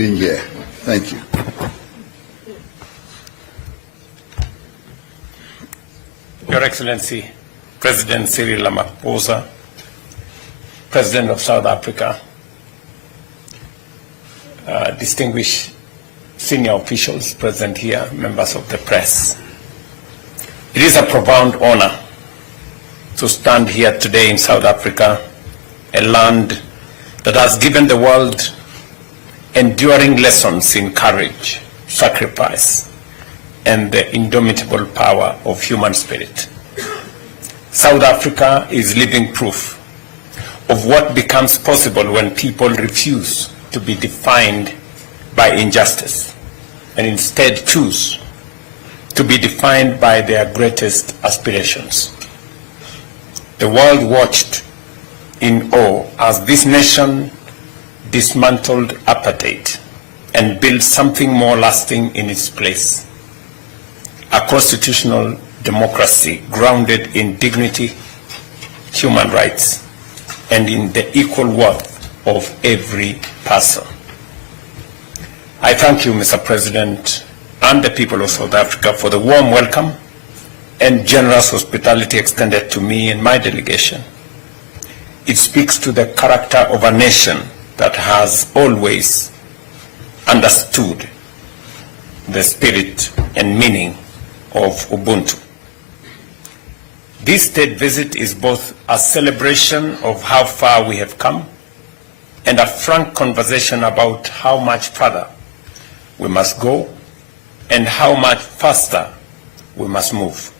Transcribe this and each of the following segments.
being here. Thank you. Your Excellency, President Cyril Ramaphosa, President of South Africa, distinguished senior officials present here, members of the press. It is a profound honor to stand here today in South Africa, a land that has given the world enduring lessons in courage, sacrifice, and the indomitable power of human spirit. South Africa is living proof of what becomes possible when people refuse to be defined by injustice and instead choose to be defined by their greatest aspirations. The world watched in awe as this nation dismantled apartheid and built something more lasting in its place. A constitutional democracy grounded in dignity, human rights, and in the equal worth of every person. I thank you, Mr. President, and the people of South Africa for the warm welcome and generous hospitality extended to me and my delegation. It speaks to the character of a nation that has always understood the spirit and meaning of Ubuntu. This state visit is both a celebration of how far we have come and a frank conversation about how much further we must go and how much faster we must move.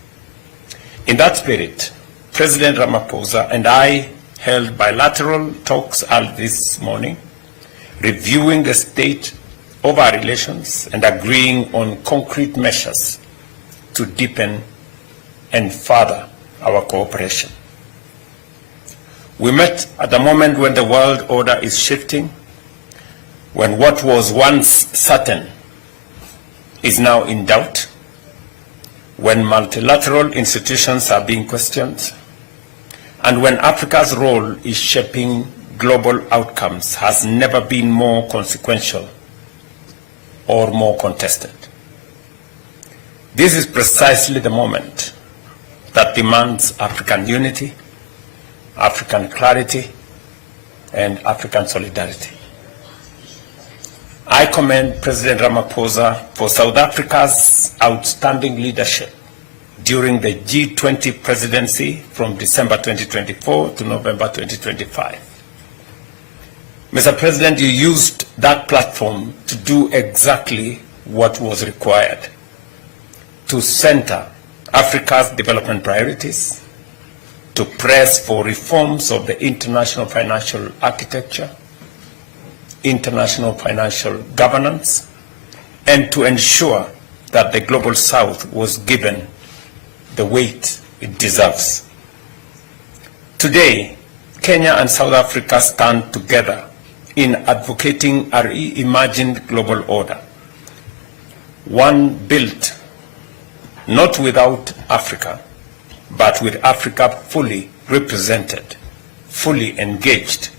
In that spirit, President Ramaphosa and I held bilateral talks this morning, reviewing the state of our relations and agreeing on concrete measures to deepen and further our cooperation. We met at a moment when the world order is shifting, when what was once certain is now in doubt, when multilateral institutions are being questioned, and when Africa's role is shaping global outcomes has never been more consequential or more contested. This is precisely the moment that demands African unity, African clarity, and African solidarity. I commend President Ramaphosa for South Africa's outstanding leadership during the G20 presidency from December 2024 to November 2025. Mr. President, you used that platform to do exactly what was required: to center Africa's development priorities, to press for reforms of the international financial architecture, international financial governance, and to ensure that the Global South was given the weight it deserves. Today, Kenya and South Africa stand together in advocating a reimagined global order, one built not without Africa, but with Africa fully represented, fully engaged,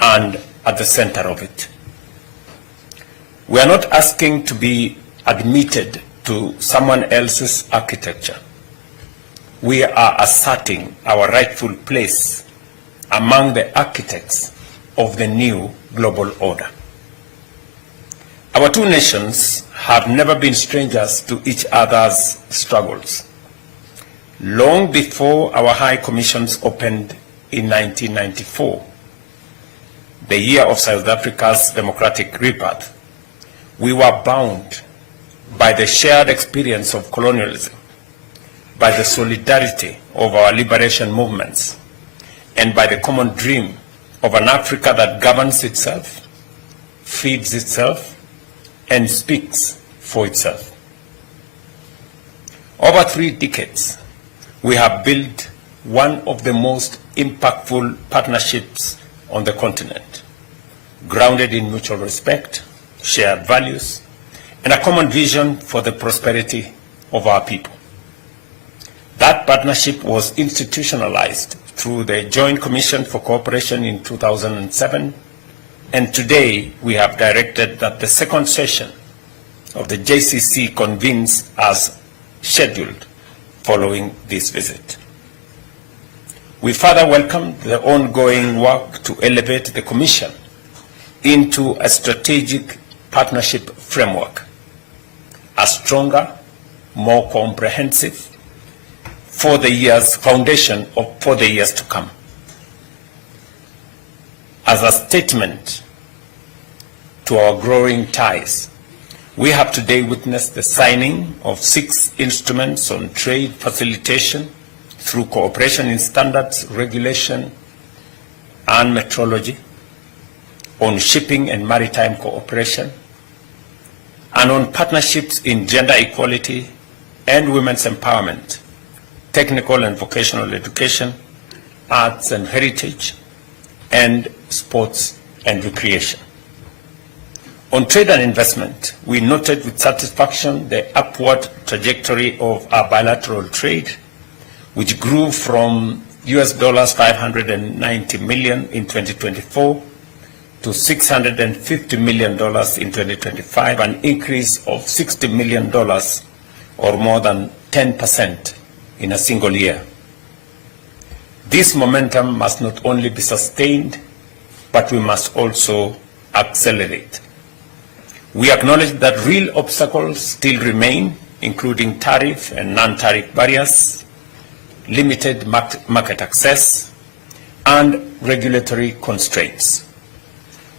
and at the center of it. We are not asking to be admitted to someone else's architecture. We are asserting our rightful place among the architects of the new global order. Our two nations have never been strangers to each other's struggles. Long before our high commissions opened in 1994, the year of South Africa's democratic rebirth, we were bound by the shared experience of colonialism, by the solidarity of our liberation movements, and by the common dream of an Africa that governs itself, feeds itself, and speaks for itself. Over 3 decades, we have built one of the most impactful partnerships on the continent, grounded in mutual respect, shared values, and a common vision for the prosperity of our people. That partnership was institutionalized through the Joint Commission for Cooperation in 2007, and today we have directed that the second session of the JCC convenes as scheduled following this visit. We further welcome the ongoing work to elevate the Commission into a strategic partnership framework, a stronger, more comprehensive foundation for the years to come. As a statement to our growing ties, we have today witnessed the signing of 6 instruments on trade facilitation through cooperation in standards, regulation, and metrology, on shipping and maritime cooperation, and on partnerships in gender equality and women's empowerment, technical and vocational education, arts and heritage, and sports and recreation. On trade and investment, we noted with satisfaction the upward trajectory of our bilateral trade, which grew from US $590 million in 2024 to $650 million in 2025, an increase of $60 million or more than 10% in a single year. This momentum must not only be sustained, but we must also accelerate. We acknowledge that real obstacles still remain, including tariff and non-tariff barriers, limited market access, and regulatory constraints.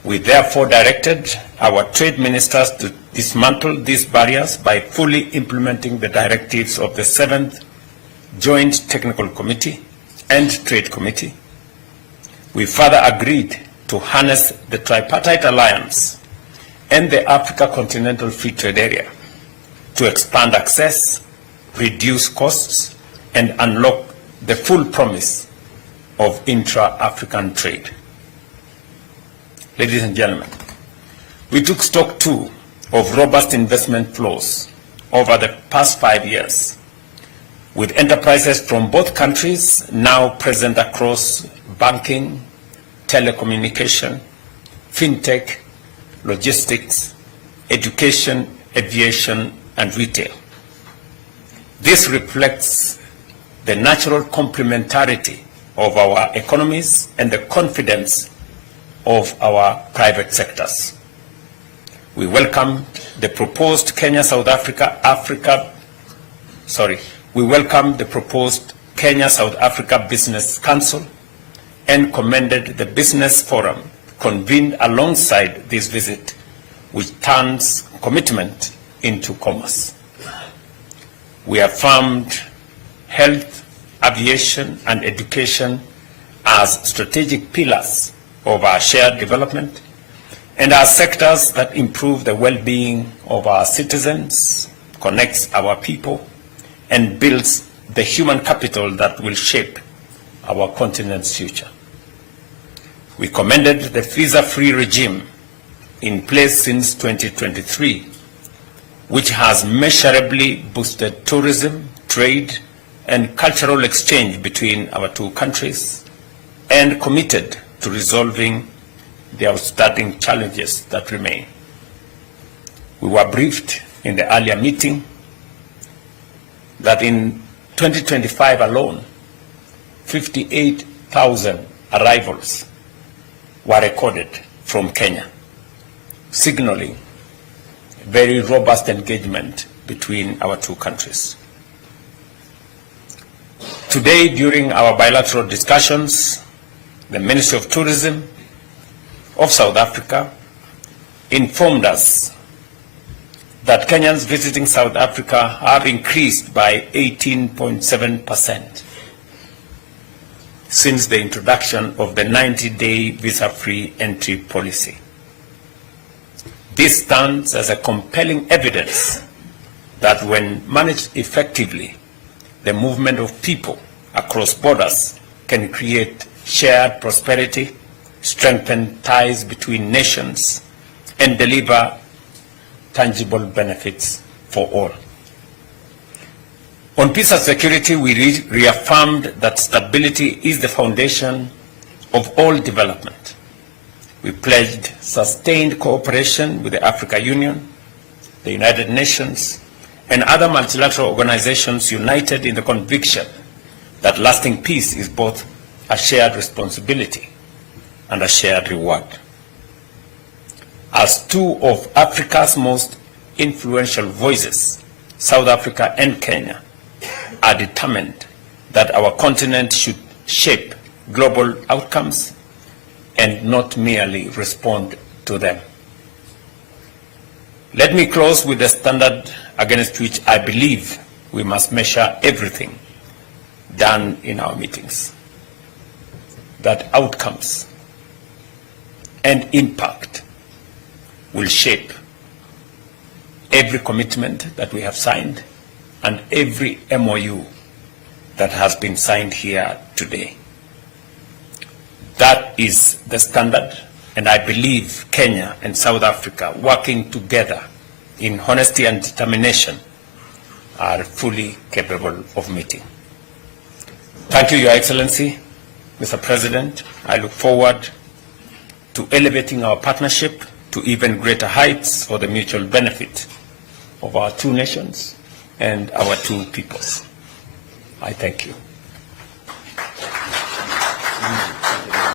We therefore directed our trade ministers to dismantle these barriers by fully implementing the directives of the 7th Joint Technical Committee and Trade Committee. We further agreed to harness the Tripartite Alliance and the Africa Continental Free Trade Area to expand access, reduce costs, and unlock the full promise of intra-African trade. Ladies and gentlemen, we took stock too of robust investment flows over the past 5 years, with enterprises from both countries now present across banking, telecommunication, fintech, logistics, education, aviation, and retail. This reflects the natural complementarity of our economies and the confidence of our private sectors. We welcome the proposed Kenya-South Africa Business Council and commended the business forum convened alongside this visit, which turns commitment into commerce. We affirmed health, aviation, and education as strategic pillars of our shared development and as sectors that improve the well-being of our citizens, connects our people, and builds the human capital that will shape our continent's future. We commended the visa-free regime in place since 2023, which has measurably boosted tourism, trade, and cultural exchange between our two countries, and committed to resolving the outstanding challenges that remain. We were briefed in the earlier meeting that in 2025 alone, 58,000 arrivals were recorded from Kenya, signaling very robust engagement between our two countries. Today, during our bilateral discussions, the Ministry of Tourism of South Africa informed us that Kenyans visiting South Africa have increased by 18.7% since the introduction of the 90-day visa-free entry policy. This stands as a compelling evidence that when managed effectively, the movement of people across borders can create shared prosperity, strengthen ties between nations, and deliver tangible benefits for all. On peace and security, we reaffirmed that stability is the foundation of all development. We pledged sustained cooperation with the African Union, the United Nations, and other multilateral organizations united in the conviction that lasting peace is both a shared responsibility and a shared reward. As two of Africa's most influential voices, South Africa and Kenya are determined that our continent should shape global outcomes and not merely respond to them. Let me close with the standard against which I believe we must measure everything done in our meetings. That outcomes and impact will shape every commitment that we have signed and every MOU that has been signed here today. That is the standard, and I believe Kenya and South Africa, working together in honesty and determination, are fully capable of meeting. Thank you, Your Excellency, Mr. President. I look forward to elevating our partnership to even greater heights for the mutual benefit of our two nations and our two peoples. I thank you.